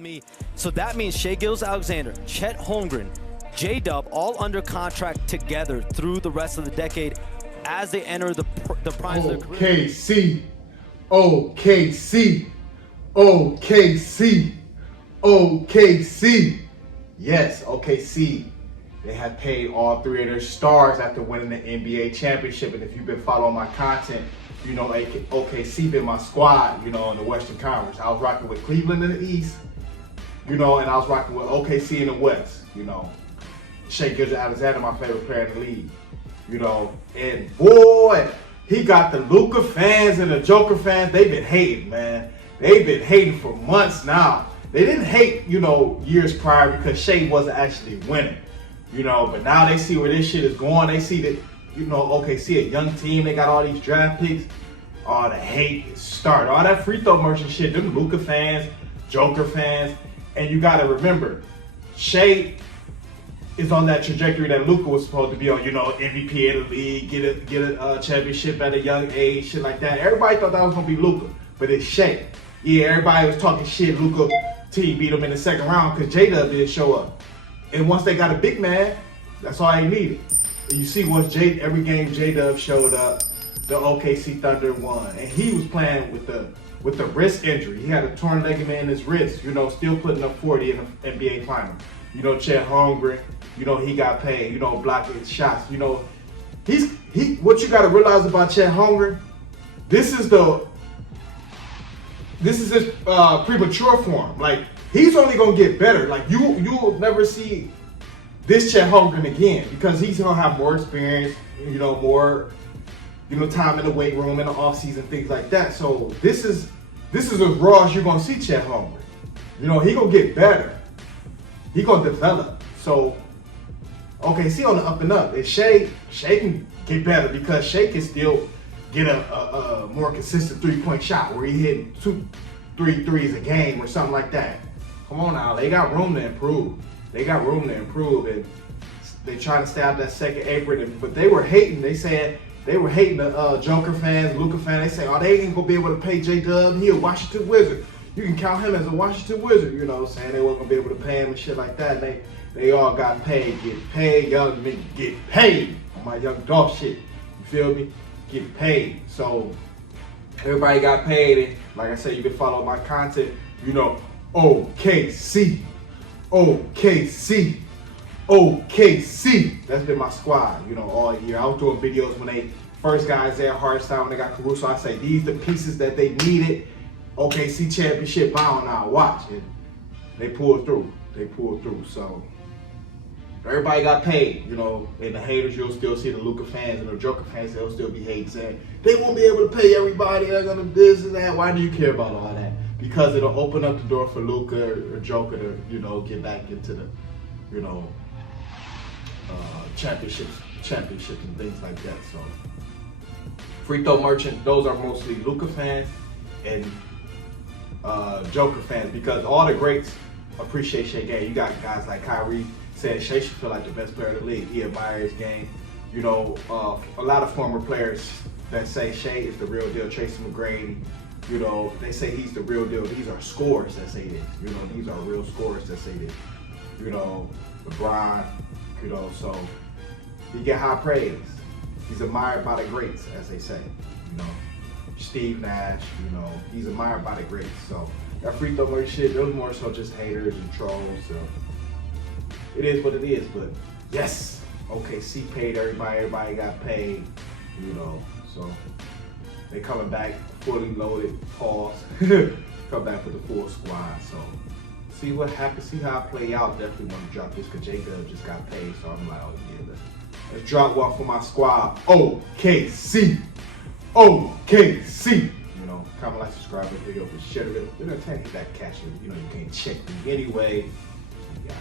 me. So that means Shai Gilgeous-Alexander, Chet Holmgren, J-Dub, all under contract together through the rest of the decade as they enter the prime of their career. OKC, OKC, OKC, OKC. Yes, OKC. They have paid all three of their stars after winning the NBA championship. And if you've been following my content, you know OKC been my squad, you know, in the Western Conference. I was rocking with Cleveland in the East, you know, and I was rocking with OKC in the West, you know. Shai Gilgeous-Alexander, my favorite player in the league, you know. And boy, he got the Luka fans and the Joker fans. They've been hating, man. They've been hating for months now. They didn't hate, you know, years prior because Shai wasn't actually winning, you know. But now they see where this shit is going. They see that, you know, OKC, a young team, they got all these draft picks. All the hate is starting. All that free throw merchant shit, them Luka fans, Joker fans. And you got to remember, Shai is on that trajectory that Luka was supposed to be on, you know, MVP of the league, get a championship at a young age, shit like that. Everybody thought that was going to be Luka, but it's Shai. Yeah, everybody was talking shit. Luka team beat him in the second round because J-Dub didn't show up. And once they got a big man, that's all they needed. And you see, once every game J-Dub showed up, the OKC Thunder won. And he was playing with the wrist injury. He had a torn ligament in his wrist, you know, still putting up 40 in the NBA final. You know, Chet Holmgren, you know, he got paid, you know, blocking shots. You know, what you got to realize about Chet Holmgren, this is his premature form. Like, he's only going to get better. Like, you'll never see this Chet Holmgren again because he's going to have more experience, you know, more, you know, time in the weight room, in the offseason, things like that. So this is as raw as you're going to see Chet Holmgren. You know, he going to get better. He going to develop. So, OKC on the up and up. And Shai can get better because Shai can still get a more consistent three-point shot where he hitting 2-3 threes a game or something like that. Come on now, they got room to improve. They got room to improve, and they trying to stab that second apron. But they were hating. They said they were hating the Joker fans, Luka fans. They say, oh, they ain't gonna be able to pay J-Dub. He a Washington Wizard. You can count him as a Washington Wizard. You know what I'm saying? They wasn't gonna be able to pay him and shit like that. And they all got paid. Get paid, young nigga. Get paid on my young dog shit. You feel me? Get paid. So everybody got paid, and like I said, you can follow my content. You know, OKC, OKC, OKC. That's been my squad, you know, all year. I was doing videos when they first got Isaiah Hartenstein, when they got Caruso. I say these the pieces that they needed. OKC championship bound now. Watch it. They pulled through. They pulled through. So everybody got paid, you know, and the haters, you'll still see the Luka fans and the Joker fans, they'll still be hating, saying they won't be able to pay everybody, they're gonna this and that. Why do you care about all that? Because it'll open up the door for Luka or Joker to, you know, get back into the, you know, championships and things like that. So free throw merchant, those are mostly Luka fans and Joker fans, because all the greats appreciate Shai game. You got guys like Kyrie saying Shai should feel like the best player in the league. He admires his game. You know, a lot of former players that say Shai is the real deal. Tracy McGrady, you know, they say he's the real deal. These are scorers that say this. You know, these are real scorers that say this. You know, LeBron, you know, so he get high praise. He's admired by the greats, as they say. You know, Steve Nash, you know, he's admired by the greats. So that free throw merch shit, those more so just haters and trolls. So it is what it is, but yes, OKC paid everybody got paid, you know, so they coming back fully loaded, pause, come back with the full squad, so see what happens, see how it play out. Definitely want to drop this because J-Dub just got paid, so I'm like, oh yeah, let's drop one for my squad, OKC, OKC. You know, comment, like, subscribe to the video, share the video. We're gonna take that cash, you know, you can't check me anyway. Yeah.